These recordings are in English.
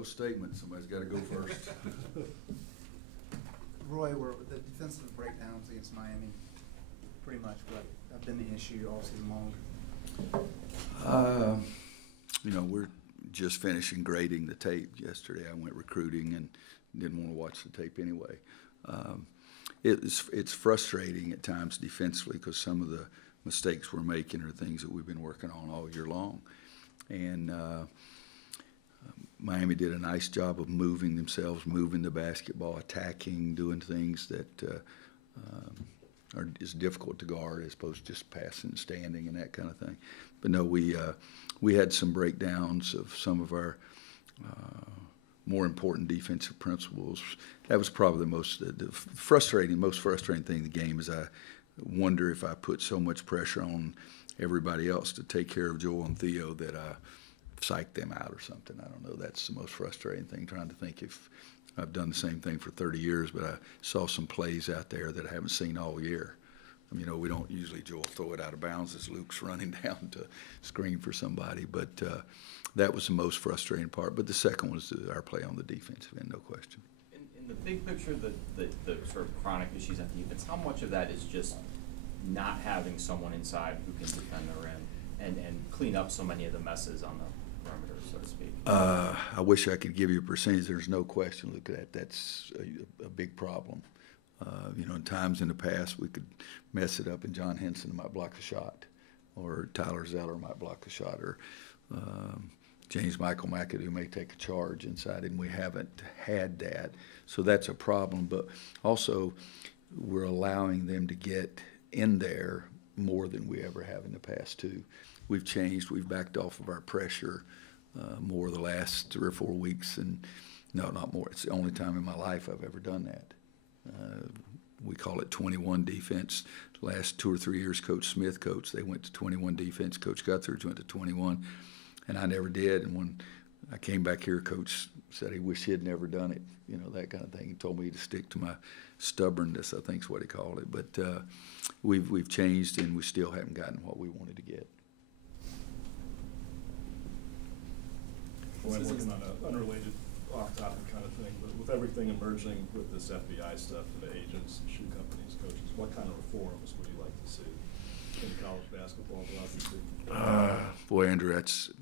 No statement. Somebody's got to go first. Roy, were the defensive breakdowns against Miami pretty much what have been the issue all season long? You know, we're just finishing grading the tape yesterday. I went recruiting and didn't want to watch the tape anyway. It's frustrating at times defensively because some of the mistakes we're making are things that we've been working on all year long. And Miami did a nice job of moving themselves, moving the basketball, attacking, doing things that is difficult to guard as opposed to just passing, standing, and that kind of thing. But no, we had some breakdowns of some of our more important defensive principles. That was probably the most frustrating thing in the game is I wonder if I put so much pressure on everybody else to take care of Joel and Theo that I psyched them out or something. I don't know. That's the most frustrating thing, trying to think if I've done the same thing for 30 years, but I saw some plays out there that I haven't seen all year. I mean, you know, we don't usually, Joel, throw it out of bounds as Luke's running down to screen for somebody, but that was the most frustrating part. But the second was our play on the defensive end, no question. In the big picture, the sort of chronic issues on defense, how much of that is just not having someone inside who can defend the rim and clean up so many of the messes on the perimeter, so to speak? I wish I could give you a percentage. There's no question. Look at that. That's a big problem. You know, in times in the past we could mess it up and John Henson might block a shot, or Tyler Zeller might block a shot, or James Michael McAdoo may take a charge inside, and we haven't had that. So that's a problem. But also we're allowing them to get in there more than we ever have in the past too. We've changed. We've backed off of our pressure more the last 3 or 4 weeks, and no, not more. It's the only time in my life I've ever done that. We call it 21 defense. The last 2 or 3 years, Coach Smith coached. They went to 21 defense. Coach Guthridge went to 21, and I never did. And when I came back here, Coach said he wished he had never done it, you know, that kind of thing. He told me to stick to my stubbornness, I think is what he called it. But we've changed, and we still haven't gotten what we wanted to get. Well, I'm working on an unrelated off-topic kind of thing, but with everything emerging with this FBI stuff and the agents, shoe companies, coaches, what kind of reforms would you like to see in college basketball? Boy, Andrew, that's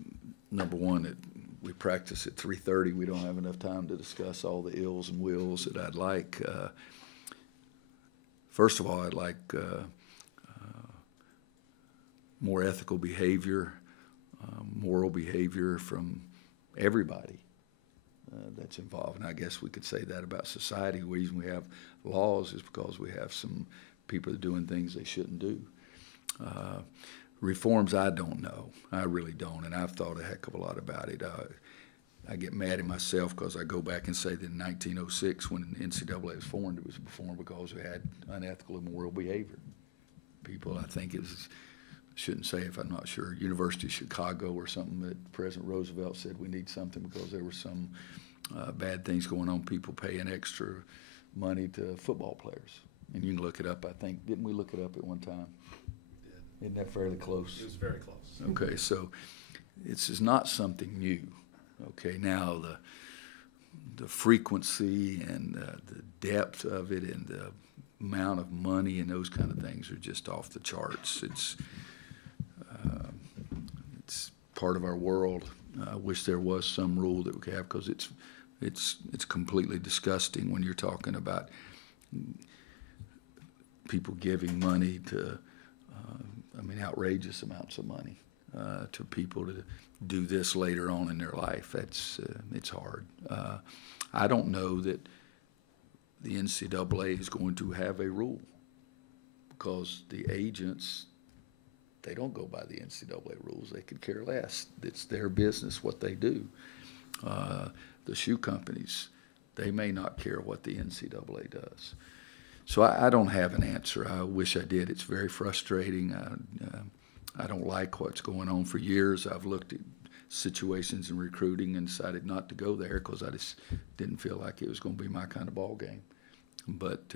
number one. We practice at 3:30. We don't have enough time to discuss all the ills and wills that I'd like. First of all, I'd like more ethical behavior, moral behavior from everybody that's involved. And I guess we could say that about society. The reason we have laws is because we have some people doing things they shouldn't do. Reforms, I don't know. I really don't, and I've thought a heck of a lot about it. I get mad at myself because I go back and say that in 1906, when the NCAA was formed, it was formed because we had unethical and immoral behavior. People, I think it was, shouldn't say if I'm not sure, University of Chicago or something, that President Roosevelt said we need something because there were some bad things going on, people paying extra money to football players. And you can look it up, I think. Didn't we look it up at one time? We did. Isn't that fairly close? It was very close. Okay, so this is not something new. Okay, now the frequency and the depth of it and the amount of money and those kind of things are just off the charts. It's part of our world. I wish there was some rule that we could have, because it's completely disgusting when you're talking about people giving money to, outrageous amounts of money to people to do this later on in their life. It's hard. I don't know that the NCAA is going to have a rule, because the agents, they don't go by the NCAA rules. They could care less. It's their business what they do. The shoe companies, they may not care what the NCAA does. So I don't have an answer. I wish I did. It's very frustrating. I don't like what's going on. For years I've looked at situations in recruiting and decided not to go there because I just didn't feel like it was going to be my kind of ball game. But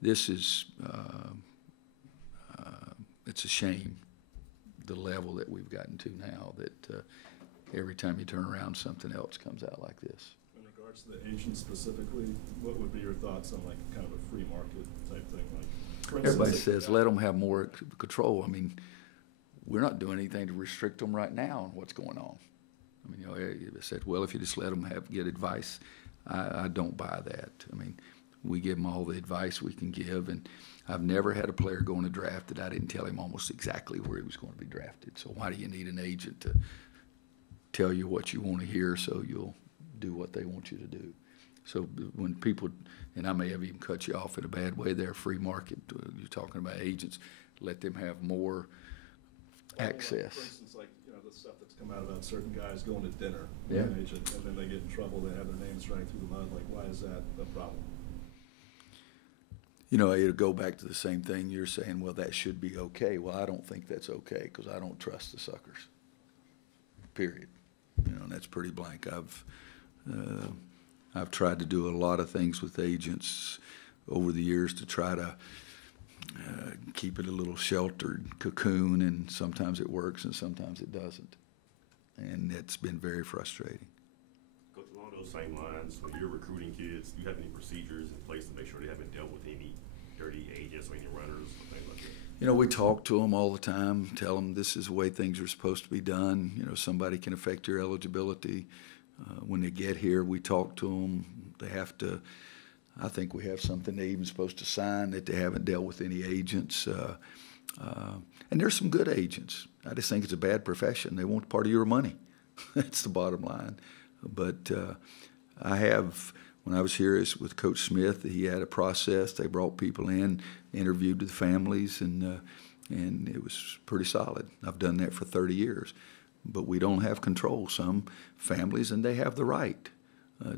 this is, it's a shame, the level that we've gotten to now, that every time you turn around, something else comes out like this. In regards to the agents specifically, what would be your thoughts on like kind of a free market type thing? Like, for instance, Everybody says let them have more control. I mean, we're not doing anything to restrict them right now on what's going on. I mean, you know, they said, well, if you just let them get advice, I don't buy that. I mean, we give them all the advice we can give, and I've never had a player go in a draft that I didn't tell him almost exactly where he was going to be drafted. So why do you need an agent to tell you what you want to hear so you'll do what they want you to do? So when people, and I may have even cut you off in a bad way there, free market, you're talking about agents, let them have more access. For instance, like, you know, the stuff that's come out about certain guys going to dinner with Yeah. an agent, and then they get in trouble, they have their names dragged through the mud. Like, why is that a problem? You know, it'll go back to the same thing you're saying, well, that should be okay. Well, I don't think that's okay because I don't trust the suckers, period. You know, and that's pretty blank. I've tried to do a lot of things with agents over the years to try to keep it a little sheltered cocoon, and sometimes it works and sometimes it doesn't. And it's been very frustrating. Coach, along those same lines, when you're recruiting kids, do you have any procedures in place to make sure they haven't dealt with any dirty agents or any runners or things like that? You know, we talk to them all the time, tell them this is the way things are supposed to be done. You know, somebody can affect your eligibility. When they get here, we talk to them. They have to, I think we have something they're even supposed to sign that they haven't dealt with any agents. And there's some good agents. I just think it's a bad profession. They want part of your money. That's the bottom line. But I have, when I was here with Coach Smith, he had a process. They brought people in, interviewed the families, and it was pretty solid. I've done that for 30 years. But we don't have control. Some families, and they have the right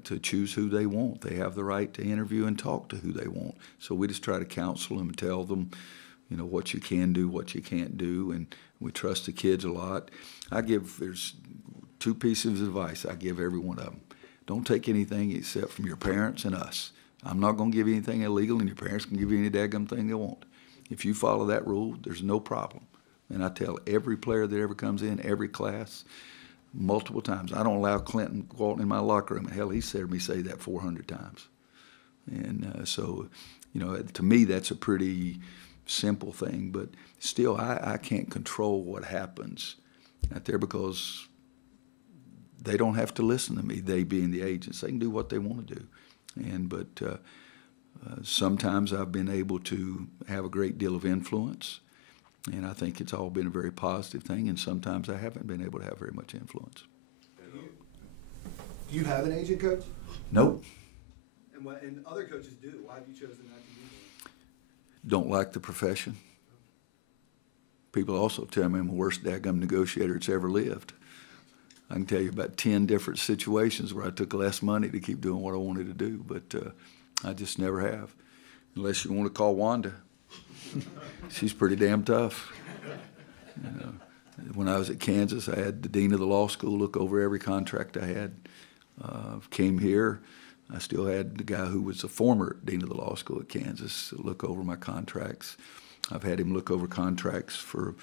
to choose who they want. They have the right to interview and talk to who they want. So we just try to counsel them and tell them, you know, what you can do, what you can't do, and we trust the kids a lot. There's 2 pieces of advice I give every one of them. Don't take anything except from your parents and us. I'm not going to give you anything illegal, and your parents can give you any daggum thing they want. If you follow that rule, there's no problem. And I tell every player that ever comes in, every class, multiple times. I don't allow Clinton walking in my locker room. Hell, he's heard me say that 400 times. And so, you know, to me, that's a pretty simple thing. But still, I can't control what happens out there because they don't have to listen to me, they being the agents. They can do what they want to do. But sometimes I've been able to have a great deal of influence. And I think it's all been a very positive thing, and sometimes I haven't been able to have very much influence. Do you have an agent, Coach? Nope. And other coaches do. Why have you chosen not to do that? Don't like the profession. People also tell me I'm the worst daggum negotiator that's ever lived. I can tell you about 10 different situations where I took less money to keep doing what I wanted to do, but I just never have, unless you want to call Wanda. She's pretty damn tough. You know, when I was at Kansas, I had the dean of the law school look over every contract I had. Came here, I still had the guy who was the former dean of the law school at Kansas look over my contracts. I've had him look over contracts for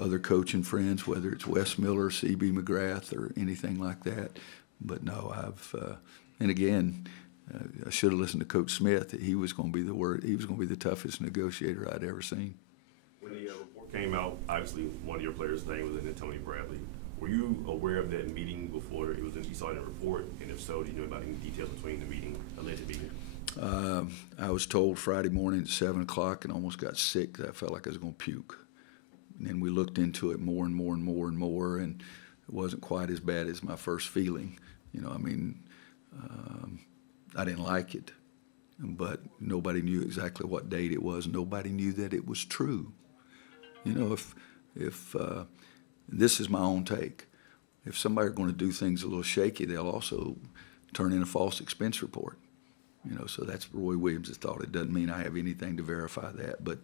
other coaching friends, whether it's Wes Miller, C.B. McGrath, or anything like that. But no, and again, I should have listened to Coach Smith. He was going to be the toughest negotiator I'd ever seen. When the report came out, obviously one of your players' name was in it, Tony Bradley. Were you aware of that meeting before it was you saw the report? And if so, do you know about any details between the meeting, alleged meeting? I was told Friday morning at 7 o'clock and almost got sick. I felt like I was going to puke. And then we looked into it more and more and more and more, and it wasn't quite as bad as my first feeling. You know, I mean, I didn't like it, but nobody knew exactly what date it was. Nobody knew that it was true. You know, if this is my own take, if somebody's going to do things a little shaky, they'll also turn in a false expense report. You know, so that's Roy Williams' thought. It doesn't mean I have anything to verify that, but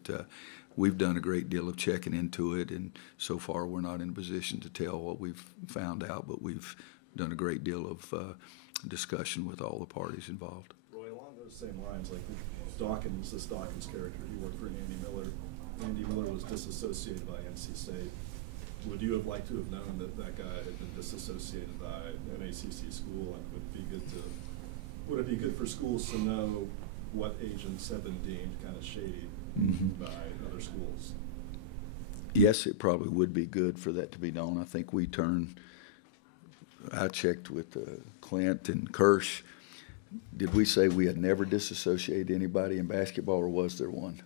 we've done a great deal of checking into it, and so far we're not in a position to tell what we've found out, but we've done a great deal of discussion with all the parties involved. Roy, along those same lines, like this Dawkins character, he worked for Andy Miller. Andy Miller was disassociated by NC State. would you have liked to have known that that guy had been disassociated by an ACC school? And would it be good for schools to know what agents have been deemed kind of shady by other schools? Yes, it probably would be good for that to be known. I think I checked with Clint and Kirsch. Did we say we had never disassociated anybody in basketball, or was there one?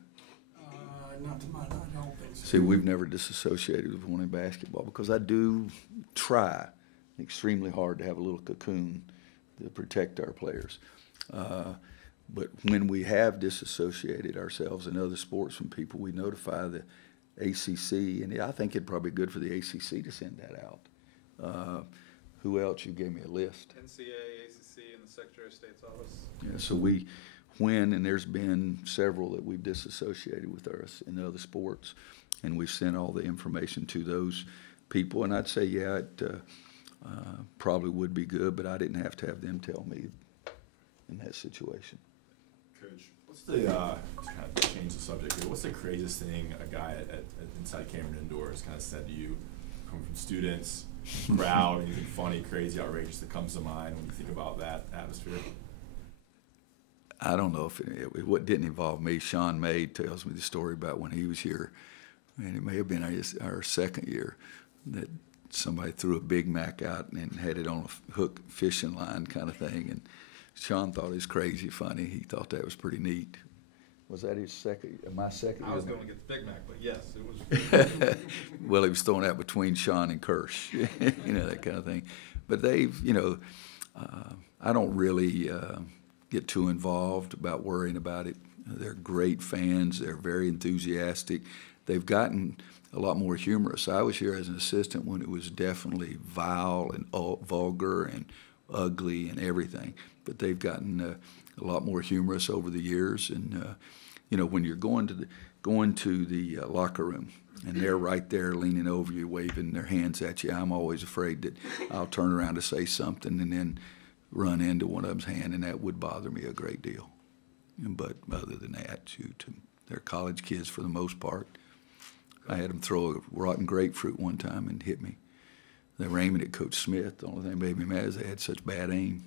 Not to my knowledge, I don't think so. See, we've never disassociated with one in basketball because I do try extremely hard to have a little cocoon to protect our players. But when we have disassociated ourselves in other sports from people, we notify the ACC, and I think it'd probably be good for the ACC to send that out. Who else? You gave me a list. NCAA, ACC, and the Secretary of State's office. Yeah, so and there's been several that we've disassociated with us in other sports, and we've sent all the information to those people. And I'd say, yeah, it probably would be good, but I didn't have to have them tell me in that situation. Coach, what's the, to kind of change the subject here, what's the craziest thing a guy at inside Cameron Indoors kind of said to you, coming from students, crowd, anything funny, crazy, outrageous that comes to mind when you think about that atmosphere? I don't know if it didn't involve me. Sean May tells me the story about when he was here, and it may have been our second year, that somebody threw a Big Mac out and had it on a hook fishing line kind of thing, and Sean thought it was crazy funny. He thought that was pretty neat. Was that my second year? I was going to get the Big Mac, but yes, it was. Well, he was throwing out between Sean and Kirsch, that kind of thing. But they've, I don't really get too involved about worrying about it. They're great fans. They're very enthusiastic. They've gotten a lot more humorous. I was here as an assistant when it was definitely vile and vulgar and ugly and everything. But they've gotten a lot more humorous over the years. And when you're going to the locker room and they're right there leaning over you, waving their hands at you, I'm always afraid that I'll turn around to say something and then run into one of them's hand, and that would bother me a great deal. But other than that, they're college kids for the most part. I had them throw a rotten grapefruit one time and hit me. They were aiming at Coach Smith. The only thing that made me mad is they had such bad aim.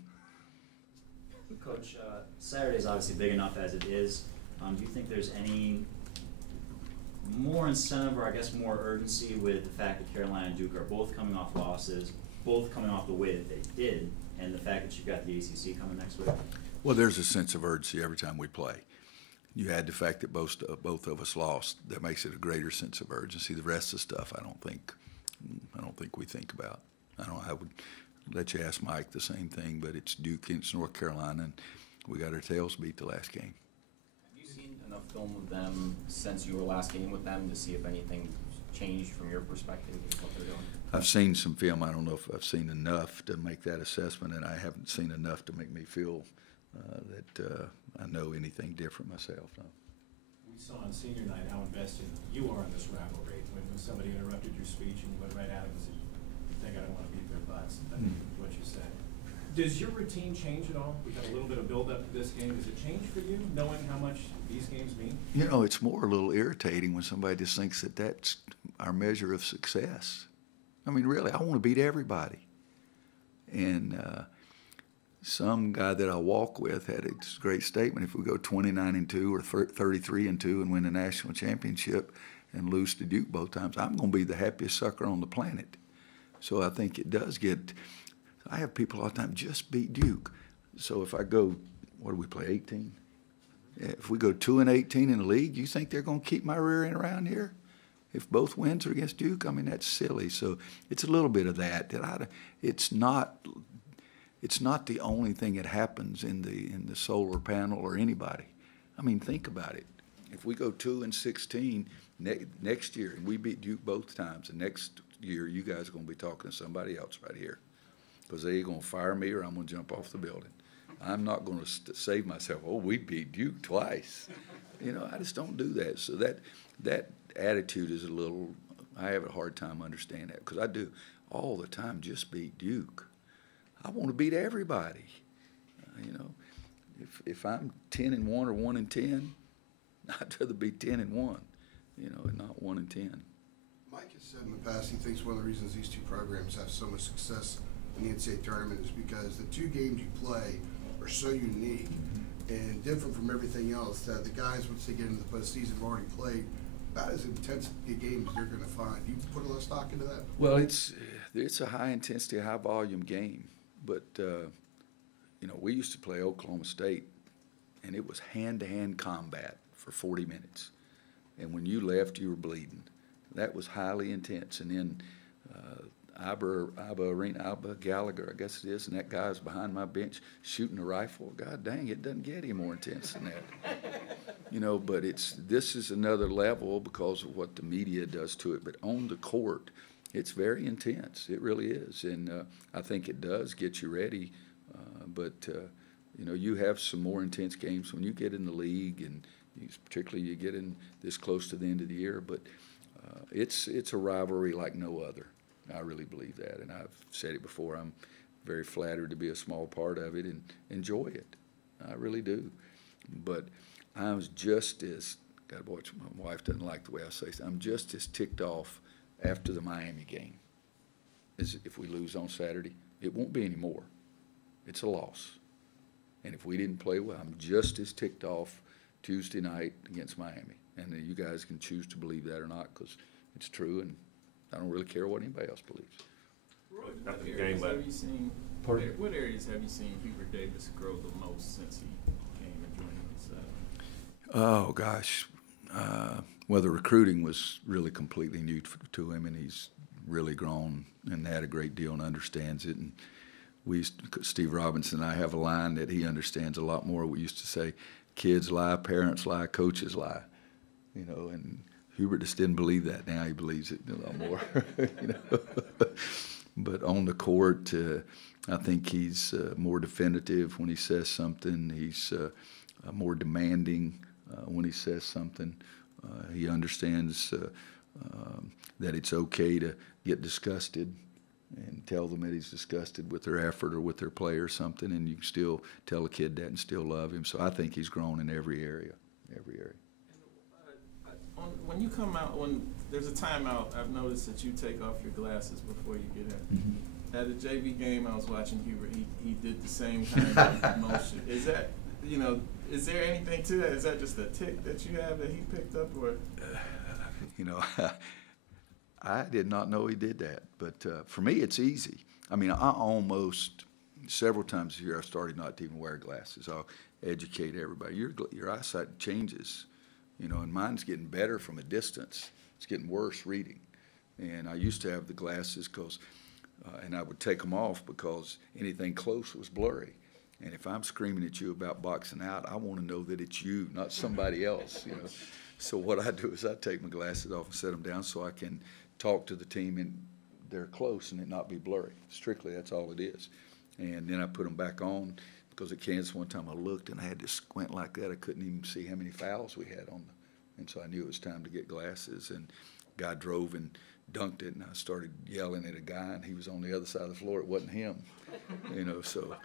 Coach, Saturday's obviously big enough as it is. Do you think there's any more incentive, or I guess more urgency, with the fact that Carolina and Duke are both coming off losses, both coming off the way that they did, and the fact that you've got the ACC coming next week? Well, there's a sense of urgency every time we play. You add the fact that both of us lost, that makes it a greater sense of urgency. The rest of the stuff, I don't think we think about. I would let you ask Mike the same thing, but it's Duke against North Carolina, and we got our tails beat the last game. Have you seen enough film of them since you were last game with them to see if anything changed from your perspective in what they're doing? I've seen some film. I don't know if I've seen enough to make that assessment, and I haven't seen enough to make me feel that I know anything different myself. No. We saw on senior night how invested you are in this rivalry. When somebody interrupted your speech and you went right at them and said, "You think I don't want to beat their butts?" That's what you said. Does your routine change at all? We got a little bit of build-up to this game. Does it change for you, knowing how much these games mean? It's more a little irritating when somebody just thinks that that's our measure of success. I mean, really, I want to beat everybody. And some guy that I walk with had a great statement: if we go 29-2 or 33-2 and win the national championship and lose to Duke both times, I'm going to be the happiest sucker on the planet. So I think it does get. I have people all the time, just beat Duke. So if I go, what do we play, 18? If we go 2-18 in the league, you think they're going to keep my rear end around here? If both wins are against Duke, I mean, that's silly. So it's a little bit of that. It's not the only thing that happens in the solar panel or anybody. I mean, think about it. If we go 2-16 next year and we beat Duke both times, and next year you guys are going to be talking to somebody else right here, because they're going to fire me or I'm going to jump off the building. I'm not going to save myself. Oh, we beat Duke twice. I just don't do that. So that attitude is a little. I have a hard time understanding that, because I do all the time. Just beat Duke. I want to beat everybody. If I'm 10-1 or 1-10, I'd rather be 10-1, and not 1-10. My Mike has said in the past he thinks one of the reasons these two programs have so much success in the NCAA tournament is because the two games you play are so unique and different from everything else that the guys, once they get into the postseason, have already played about as intense a game as they're going to find. Do you put a lot of stock into that? Well, it's a high-intensity, high-volume game. But, you know, we used to play Oklahoma State, and it was hand-to-hand combat for 40 minutes. And when you left, you were bleeding. That was highly intense. And then Alba Gallagher, I guess it is, and that guy's behind my bench shooting a rifle. God dang, it doesn't get any more intense than that. You know, but this is another level because of what the media does to it. But on the court, it's very intense. It really is. And I think it does get you ready. You know, you have some more intense games when you get in the league, and particularly you get in this close to the end of the year. But it's a rivalry like no other. I really believe that, and I've said it before. I'm very flattered to be a small part of it and enjoy it. I really do. But I was just as, God, watch, my wife doesn't like the way I say this, I'm just as ticked off after the Miami game as if we lose on Saturday. It won't be any more. It's a loss. And if we didn't play well, I'm just as ticked off Tuesday night against Miami. And you guys can choose to believe that or not, because it's true, and I don't really care what anybody else believes. What areas have you seen Hubert Davis grow the most since he came and joined us? Oh, gosh. Well, the recruiting was really completely new to him, and he's really grown and had a great deal and understands it. And Steve Robinson and I have a line that he understands a lot more. We used to say, kids lie, parents lie, coaches lie. You know, and Hubert just didn't believe that. Now he believes it a lot more. You know? But on the court, I think he's more definitive when he says something. He's more demanding when he says something. He understands that it's okay to get disgusted and tell them that he's disgusted with their effort or with their play or something, and you can still tell a kid that and still love him. So I think he's grown in every area, every area. When you come out, when there's a timeout, I've noticed that you take off your glasses before you get in. Mm-hmm. At a JV game I was watching Hubert, he did the same kind of motion. Is that, you know, is there anything to that? Is that just a tick that you have that he picked up, or? You know, I did not know he did that. But for me, it's easy. I mean, I almost, several times a year, I started not to even wear glasses. I'll educate everybody. Your eyesight changes. You know, and mine's getting better from a distance. It's getting worse reading. And I used to have the glasses and I would take them off because anything close was blurry. And if I'm screaming at you about boxing out, I want to know that it's you, not somebody else, you know. So what I do is I take my glasses off and set them down so I can talk to the team and they're close and it not be blurry. Strictly, that's all it is. And then I put them back on. Because at Kansas one time I looked and I had to squint like that. I couldn't even see how many fouls we had on them. And so I knew it was time to get glasses. And a guy drove and dunked it, and I started yelling at a guy, and he was on the other side of the floor. It wasn't him. You know, so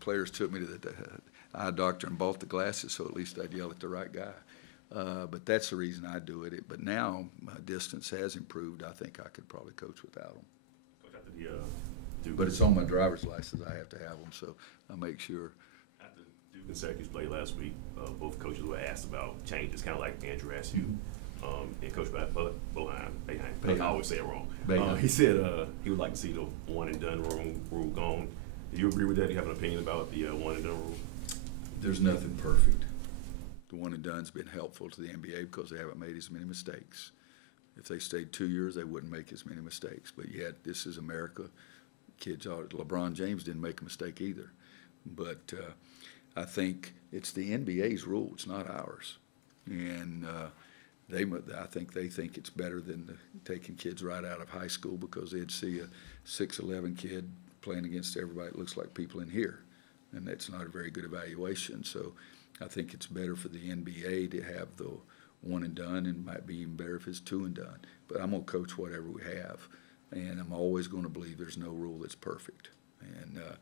players took me to the eye doctor and bought the glasses, so at least I'd yell at the right guy. But that's the reason I do it. But now my distance has improved. I think I could probably coach without them. Coach, after the But it's on my driver's license. I have to have them, so I make sure. After Duke and Syracuse played last week, both coaches were asked about changes, kind of like Andrew asked you. And Coach Boeheim, I always say it wrong. He said he would like to see the one-and-done rule gone. Do you agree with that? Do you have an opinion about the one-and-done rule? There's nothing perfect. The one-and-done's been helpful to the NBA because they haven't made as many mistakes. If they stayed 2 years, they wouldn't make as many mistakes. But yet, this is America. LeBron James didn't make a mistake either. But I think it's the NBA's rule. It's not ours. And I think they think it's better than taking kids right out of high school because they'd see a 6'11" kid playing against everybody that looks like people in here. And that's not a very good evaluation. So I think it's better for the NBA to have the one and done, and might be even better if it's two and done. But I'm going to coach whatever we have. And I'm always going to believe there's no rule that's perfect. And the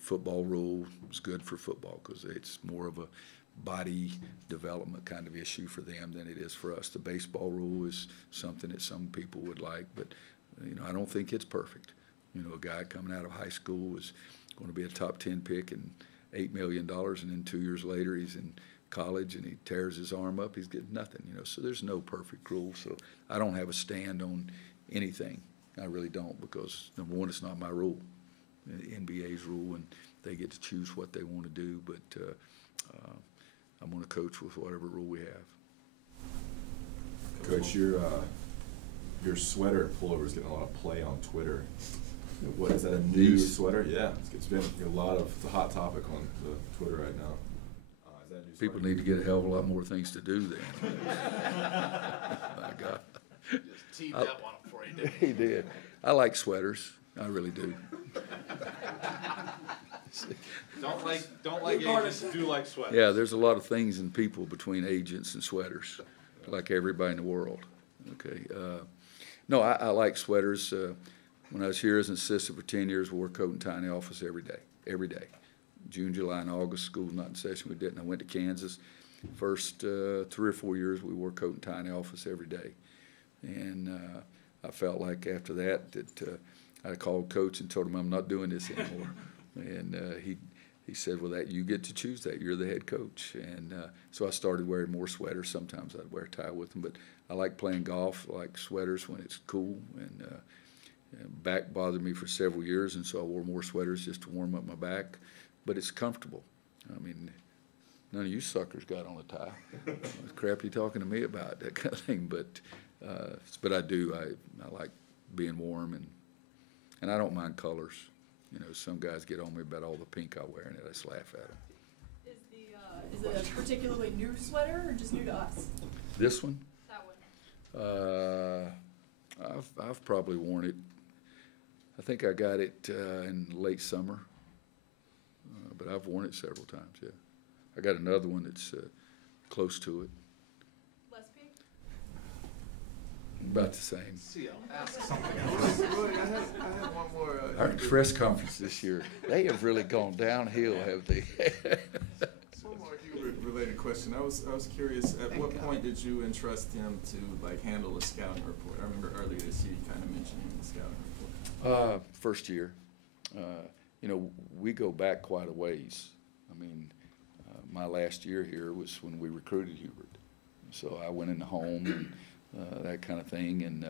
football rule is good for football because it's more of a body development kind of issue for them than it is for us. The baseball rule is something that some people would like, but I don't think it's perfect. A guy coming out of high school is going to be a top 10 pick and $8 million, and then 2 years later he's in college and he tears his arm up, he's getting nothing. So there's no perfect rule. So I don't have a stand on anything. I really don't, because number one, it's not my rule. The NBA's rule, and they get to choose what they want to do. But I'm going to coach with whatever rule we have. Coach, your sweater and pullover is getting a lot of play on Twitter. What is that, a new sweater? Yeah, it's been it's a hot topic on the Twitter right now. Is that a new People sweater? need to get a hell of a lot more things to do then. My God. Just teed that one up for you, didn't He did. I like sweaters. I really do. Don't like agents, do like sweaters. Yeah, there's a lot of things in people between agents and sweaters, like everybody in the world. Okay. No, I like sweaters. When I was here as an assistant for 10 years, we wore coat and tie in the office every day. June, July, and August, school's not in session, we didn't. I went to Kansas. First 3 or 4 years, we wore coat and tie in the office every day. And I felt like after that I called coach and told him I'm not doing this anymore. And he said, well, you get to choose that. You're the head coach. And so I started wearing more sweaters. Sometimes I'd wear a tie with them. But I like playing golf. I like sweaters when it's cool. And back bothered me for several years, and so I wore more sweaters just to warm up my back. But it's comfortable. I mean, none of you suckers got on a tie. What crap you talking to me about, that kind of thing. But I do. I like being warm, and I don't mind colors. Some guys get on me about all the pink I wear, and I just laugh at them. Is it a particularly new sweater or just new to us? This one? That one. I've probably worn it. I think I got it in late summer, but I've worn it several times. Yeah, I got another one that's close to it. Less pink? About the same. See, I'll ask something else. Roy, I have one more. Our press conference this year, they have really gone downhill, have they? One more Hubert-related question. I was curious. At what point did you entrust him to handle a scouting report? I remember earlier this year you kind of mentioned him in the scouting report. First year. We go back quite a ways. I mean, my last year here was when we recruited Hubert. So I went in the home and that kind of thing. And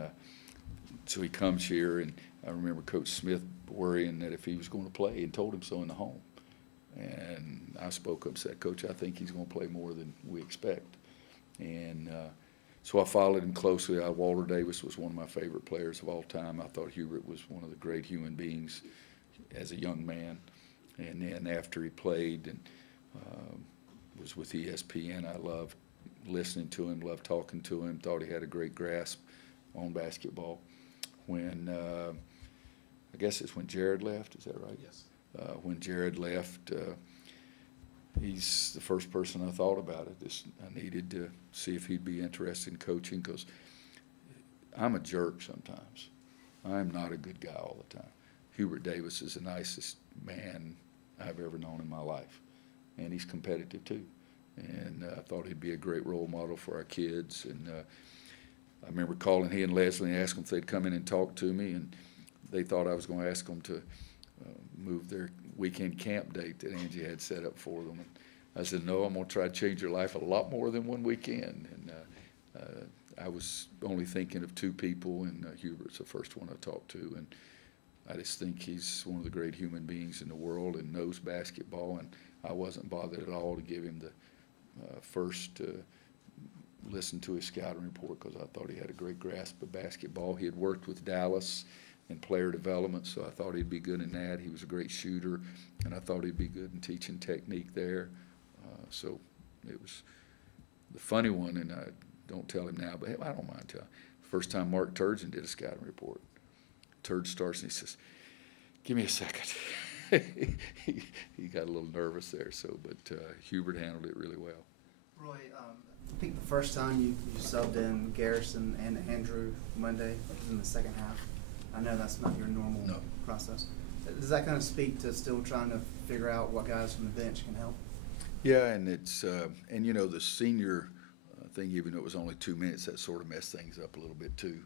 so he comes here, and I remember Coach Smith worrying that if he was going to play, and told him so in the home. And I spoke up and said, Coach, I think he's going to play more than we expect. And so I followed him closely. Walter Davis was one of my favorite players of all time. I thought Hubert was one of the great human beings as a young man. And then after he played and was with ESPN, I loved listening to him, loved talking to him, thought he had a great grasp on basketball. When, I guess it's when Jared left, is that right? Yes. When Jared left, he's the first person I thought about it. I needed to see if he'd be interested in coaching, because I'm a jerk sometimes. I'm not a good guy all the time. Hubert Davis is the nicest man I've ever known in my life, and he's competitive too. And I thought he'd be a great role model for our kids. And I remember calling he and Leslie and asking if they'd come in and talk to me, and they thought I was going to ask them to move their weekend camp date that Angie had set up for them. And I said, no, I'm going to try to change your life a lot more than one weekend. And I was only thinking of two people, and Hubert's the first one I talked to. And I just think he's one of the great human beings in the world and knows basketball. And I wasn't bothered at all to give him the first listen to his scouting report, because I thought he had a great grasp of basketball. He had worked with Dallas in player development, so I thought he'd be good in that. He was a great shooter, and I thought he'd be good in teaching technique there. So it was the funny one, and I don't tell him now, but I don't mind telling. First time Mark Turgeon did a scouting report. Turge starts and he says, give me a second. he got a little nervous there, but Hubert handled it really well. Roy, I think the first time you subbed in Garrison and Andrew Monday was in the second half. I know that's not your normal process. Does that kind of speak to still trying to figure out what guys from the bench can help? Yeah, and it's, and you know, the senior thing, even though it was only 2 minutes, that sort of messed things up a little bit too.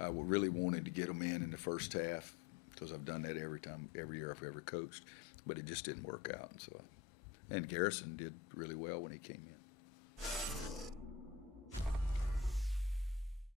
I really wanted to get them in the first half, because I've done that every year I've ever coached, but it just didn't work out. And Garrison did really well when he came in.